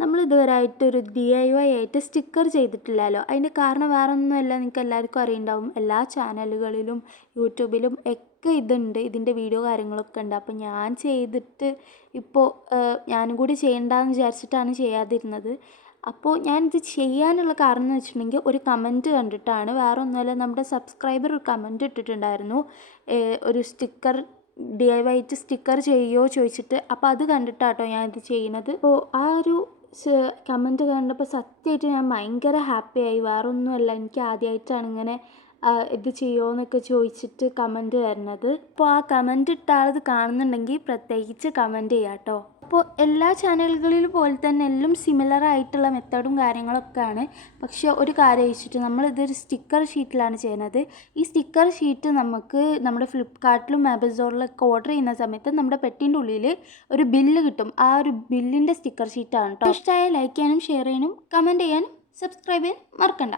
നമ്മൾ ഇതുവരെയായിട്ടൊരു DIY ആയിട്ട് sticker ചെയ്തിട്ടില്ലല്ലോ. അതിൻ്റെ കാരണം വേറെ ഒന്നുമല്ല, നിങ്ങൾക്ക് എല്ലാവർക്കും അറിയുണ്ടാവും. എല്ലാ ചാനലുകളിലും യൂട്യൂബിലും ഒക്കെ ഇതുണ്ട്, ഇതിൻ്റെ വീഡിയോ കാര്യങ്ങളൊക്കെ ഉണ്ട്. അപ്പോൾ ഞാൻ ചെയ്തിട്ട് ഇപ്പോൾ ഞാനും കൂടി ചെയ്യണ്ടെന്ന് വിചാരിച്ചിട്ടാണ് ചെയ്യാതിരുന്നത്. അപ്പോൾ ഞാനിത് ചെയ്യാനുള്ള കാരണം എന്ന് വെച്ചിട്ടുണ്ടെങ്കിൽ ഒരു കമൻറ്റ് കണ്ടിട്ടാണ്. വേറെ ഒന്നുമല്ല, നമ്മുടെ സബ്സ്ക്രൈബർ ഒരു കമൻറ്റ് ഇട്ടിട്ടുണ്ടായിരുന്നു, ഒരു സ്റ്റിക്കർ DIY ആയിട്ട് സ്റ്റിക്കർ ചെയ്യുമോ ചോദിച്ചിട്ട്. അപ്പോൾ അത് കണ്ടിട്ടാട്ടോ ഞാനിത് ചെയ്യുന്നത്. അപ്പോൾ ആ ഒരു കമൻറ്റ് കണ്ടപ്പോൾ സത്യമായിട്ട് ഞാൻ ഭയങ്കര ഹാപ്പിയായി. വേറെ ഒന്നുമല്ല, എനിക്ക് ആദ്യമായിട്ടാണ് ഇങ്ങനെ ഇത് ചെയ്യുമോ എന്നൊക്കെ ചോദിച്ചിട്ട് കമൻറ്റ് വരുന്നത്. അപ്പോൾ ആ കമൻറ്റ് ഇട്ട ആളിത് കാണുന്നുണ്ടെങ്കിൽ പ്രത്യേകിച്ച് കമൻറ്റ് ചെയ്യാം കേട്ടോ. അപ്പോൾ എല്ലാ ചാനലുകളിലും പോലെ തന്നെ എല്ലാം സിമിലർ ആയിട്ടുള്ള മെത്തേഡും കാര്യങ്ങളൊക്കെയാണ്. പക്ഷേ ഒരു കാര്യം വെച്ചിട്ട് നമ്മളിതൊരു സ്റ്റിക്കർ ഷീറ്റിലാണ് ചെയ്യുന്നത്. ഈ സ്റ്റിക്കർ ഷീറ്റ് നമുക്ക് നമ്മുടെ ഫ്ലിപ്കാർട്ടിലും ആമസോണിലൊക്കെ ഓർഡർ ചെയ്യുന്ന സമയത്ത് നമ്മുടെ പെട്ടിൻ്റെ ഉള്ളിൽ ഒരു ബില്ല് കിട്ടും. ആ ഒരു ബില്ലിൻ്റെ സ്റ്റിക്കർ ഷീറ്റാണ് കേട്ടോ. ഇഷ്ടമായ ലൈക്ക് ചെയ്യാനും ഷെയർ ചെയ്യാനും കമൻറ്റ് ചെയ്യാനും സബ്സ്ക്രൈബ് ചെയ്യാനും മറക്കണ്ട.